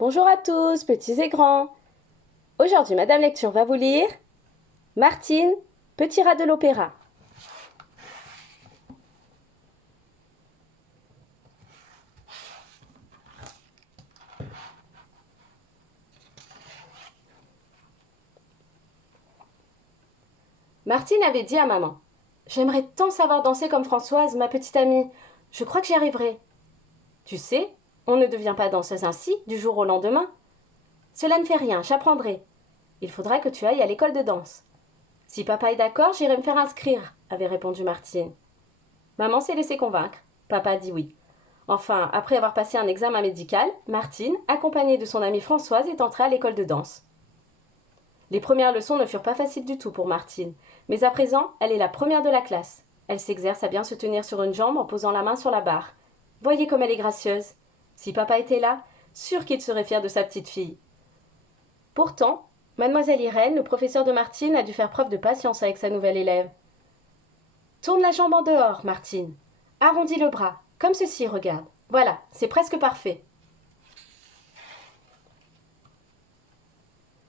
Bonjour à tous, petits et grands. Aujourd'hui, Madame Lecture va vous lire Martine, petit rat de l'opéra. Martine avait dit à maman: J'aimerais tant savoir danser comme Françoise, ma petite amie. Je crois que j'y arriverai. Tu sais, on ne devient pas danseuse ainsi, du jour au lendemain. Cela ne fait rien, j'apprendrai. Il faudra que tu ailles à l'école de danse. Si papa est d'accord, j'irai me faire inscrire, avait répondu Martine. Maman s'est laissée convaincre. Papa dit oui. Enfin, après avoir passé un examen médical, Martine, accompagnée de son amie Françoise, est entrée à l'école de danse. Les premières leçons ne furent pas faciles du tout pour Martine, mais à présent, elle est la première de la classe. Elle s'exerce à bien se tenir sur une jambe en posant la main sur la barre. Voyez comme elle est gracieuse. Si papa était là, sûr qu'il serait fier de sa petite fille. Pourtant, mademoiselle Irène, le professeur de Martine, a dû faire preuve de patience avec sa nouvelle élève. Tourne la jambe en dehors, Martine. Arrondis le bras, comme ceci, regarde. Voilà, c'est presque parfait.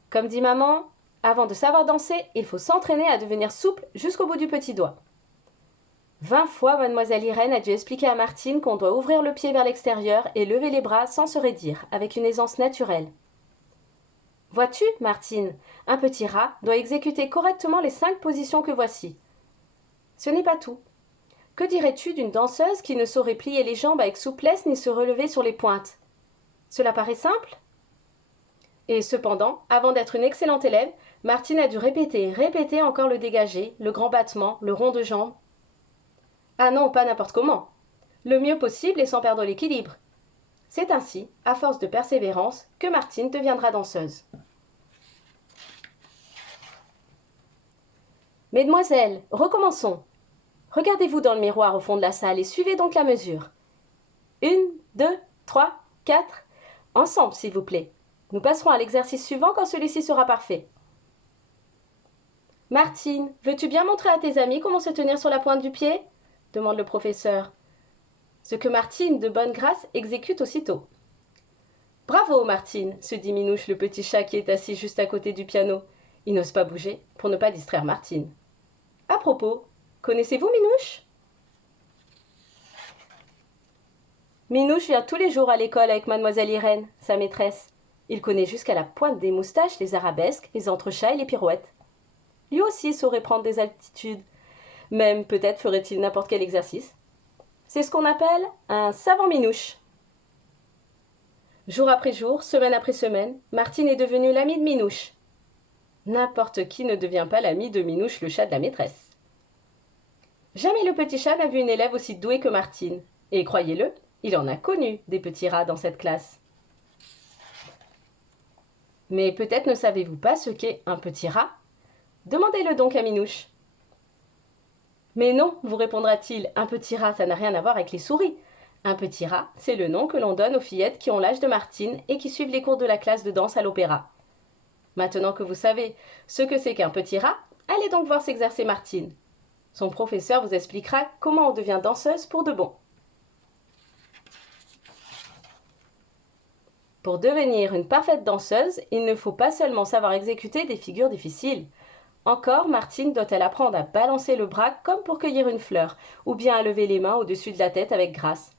Comme dit maman, avant de savoir danser, il faut s'entraîner à devenir souple jusqu'au bout du petit doigt. 20 fois, mademoiselle Irène a dû expliquer à Martine qu'on doit ouvrir le pied vers l'extérieur et lever les bras sans se raidir, avec une aisance naturelle. Vois-tu, Martine, un petit rat doit exécuter correctement les 5 positions que voici. Ce n'est pas tout. Que dirais-tu d'une danseuse qui ne saurait plier les jambes avec souplesse ni se relever sur les pointes? Cela paraît simple? Et cependant, avant d'être une excellente élève, Martine a dû répéter encore le dégagé, le grand battement, le rond de jambe. Ah non, pas n'importe comment. Le mieux possible et sans perdre l'équilibre. C'est ainsi, à force de persévérance, que Martine deviendra danseuse. Mesdemoiselles, recommençons. Regardez-vous dans le miroir au fond de la salle et suivez donc la mesure. 1, 2, 3, 4. Ensemble, s'il vous plaît. Nous passerons à l'exercice suivant quand celui-ci sera parfait. Martine, veux-tu bien montrer à tes amis comment se tenir sur la pointe du pied? Demande le professeur. Ce que Martine, de bonne grâce, exécute aussitôt. Bravo, Martine, se dit Minouche, le petit chat qui est assis juste à côté du piano. Il n'ose pas bouger pour ne pas distraire Martine. À propos, connaissez-vous Minouche? Minouche vient tous les jours à l'école avec mademoiselle Irène, sa maîtresse. Il connaît jusqu'à la pointe des moustaches les arabesques, les entrechats et les pirouettes. Lui aussi saurait prendre des altitudes. Même peut-être ferait-il n'importe quel exercice. C'est ce qu'on appelle un savant Minouche. Jour après jour, semaine après semaine, Martine est devenue l'amie de Minouche. N'importe qui ne devient pas l'ami de Minouche, le chat de la maîtresse. Jamais le petit chat n'a vu une élève aussi douée que Martine. Et croyez-le, il en a connu des petits rats dans cette classe. Mais peut-être ne savez-vous pas ce qu'est un petit rat? Demandez-le donc à Minouche. Mais non, vous répondra-t-il, un petit rat, ça n'a rien à voir avec les souris. Un petit rat, c'est le nom que l'on donne aux fillettes qui ont l'âge de Martine et qui suivent les cours de la classe de danse à l'opéra. Maintenant que vous savez ce que c'est qu'un petit rat, allez donc voir s'exercer Martine. Son professeur vous expliquera comment on devient danseuse pour de bon. Pour devenir une parfaite danseuse, il ne faut pas seulement savoir exécuter des figures difficiles. Encore, Martine doit-elle apprendre à balancer le bras comme pour cueillir une fleur, ou bien à lever les mains au-dessus de la tête avec grâce.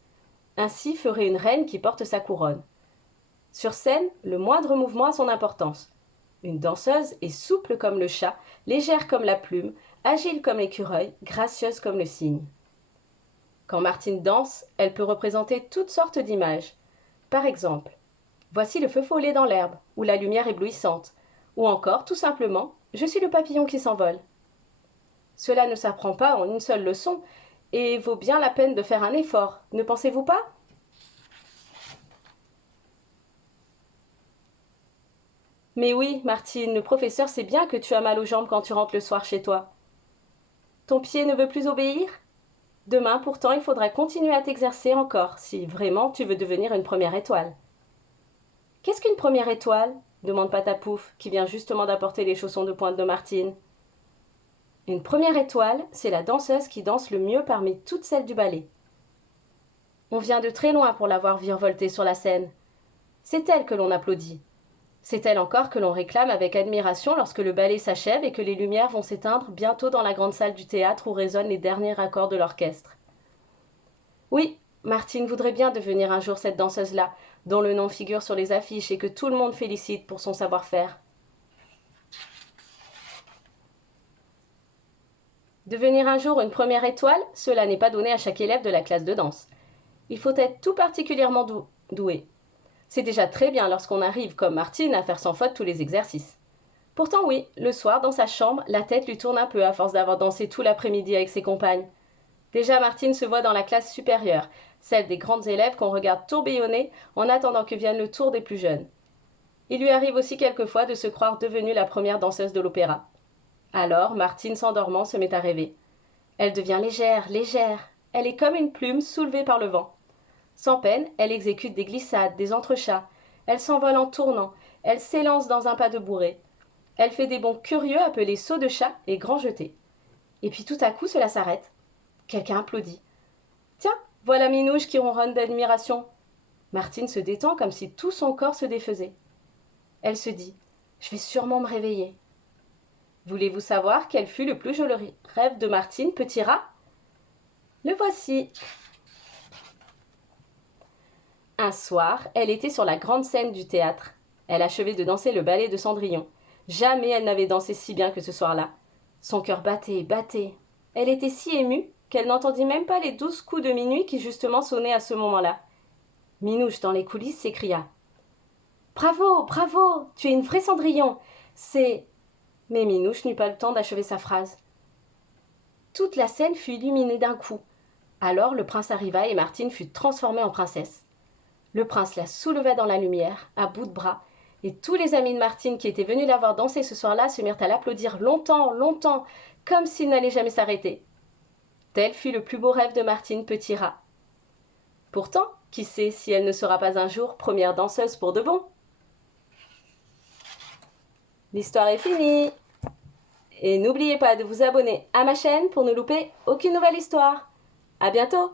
Ainsi ferait une reine qui porte sa couronne. Sur scène, le moindre mouvement a son importance. Une danseuse est souple comme le chat, légère comme la plume, agile comme l'écureuil, gracieuse comme le cygne. Quand Martine danse, elle peut représenter toutes sortes d'images. Par exemple, voici le feu follet dans l'herbe, ou la lumière éblouissante, ou encore, tout simplement, je suis le papillon qui s'envole. Cela ne s'apprend pas en une seule leçon, et vaut bien la peine de faire un effort, ne pensez-vous pas? Mais oui, Martine, le professeur sait bien que tu as mal aux jambes quand tu rentres le soir chez toi. Ton pied ne veut plus obéir? Demain, pourtant, il faudra continuer à t'exercer encore, si vraiment tu veux devenir une première étoile. Qu'est-ce qu'une première étoile? Demande Patapouf, qui vient justement d'apporter les chaussons de pointe de Martine. Une première étoile, c'est la danseuse qui danse le mieux parmi toutes celles du ballet. On vient de très loin pour la voir virevolter sur la scène. C'est elle que l'on applaudit. C'est elle encore que l'on réclame avec admiration lorsque le ballet s'achève et que les lumières vont s'éteindre bientôt dans la grande salle du théâtre où résonnent les derniers accords de l'orchestre. Oui, Martine voudrait bien devenir un jour cette danseuse-là, dont le nom figure sur les affiches et que tout le monde félicite pour son savoir-faire. Devenir un jour une première étoile, cela n'est pas donné à chaque élève de la classe de danse. Il faut être tout particulièrement doué. C'est déjà très bien lorsqu'on arrive, comme Martine, à faire sans faute tous les exercices. Pourtant oui, le soir, dans sa chambre, la tête lui tourne un peu à force d'avoir dansé tout l'après-midi avec ses compagnes. Déjà Martine se voit dans la classe supérieure, celle des grandes élèves qu'on regarde tourbillonner en attendant que vienne le tour des plus jeunes. Il lui arrive aussi quelquefois de se croire devenue la première danseuse de l'opéra. Alors Martine, s'endormant, se met à rêver. Elle devient légère, légère. Elle est comme une plume soulevée par le vent. Sans peine, elle exécute des glissades, des entrechats. Elle s'envole en tournant. Elle s'élance dans un pas de bourrée. Elle fait des bonds curieux appelés sauts de chat et grands jetés. Et puis tout à coup, cela s'arrête. Quelqu'un applaudit. Tiens, voilà Minouche qui ronronne d'admiration. Martine se détend comme si tout son corps se défaisait. Elle se dit « Je vais sûrement me réveiller ». Voulez-vous savoir quel fut le plus joli rêve de Martine, petit rat? Le voici. Un soir, elle était sur la grande scène du théâtre. Elle achevait de danser le ballet de Cendrillon. Jamais elle n'avait dansé si bien que ce soir-là. Son cœur battait, battait. Elle était si émue qu'elle n'entendit même pas les 12 coups de minuit qui justement sonnaient à ce moment-là. Minouche, dans les coulisses, s'écria « Bravo, bravo, tu es une vraie Cendrillon. C'est… » Mais Minouche n'eut pas le temps d'achever sa phrase. Toute la scène fut illuminée d'un coup. Alors le prince arriva et Martine fut transformée en princesse. Le prince la souleva dans la lumière, à bout de bras, et tous les amis de Martine qui étaient venus la voir danser ce soir-là se mirent à l'applaudir longtemps, longtemps, comme s'il n'allait jamais s'arrêter. Tel fut le plus beau rêve de Martine, petit rat. Pourtant, qui sait si elle ne sera pas un jour première danseuse pour de bon? L'histoire est finie. Et n'oubliez pas de vous abonner à ma chaîne pour ne louper aucune nouvelle histoire. À bientôt!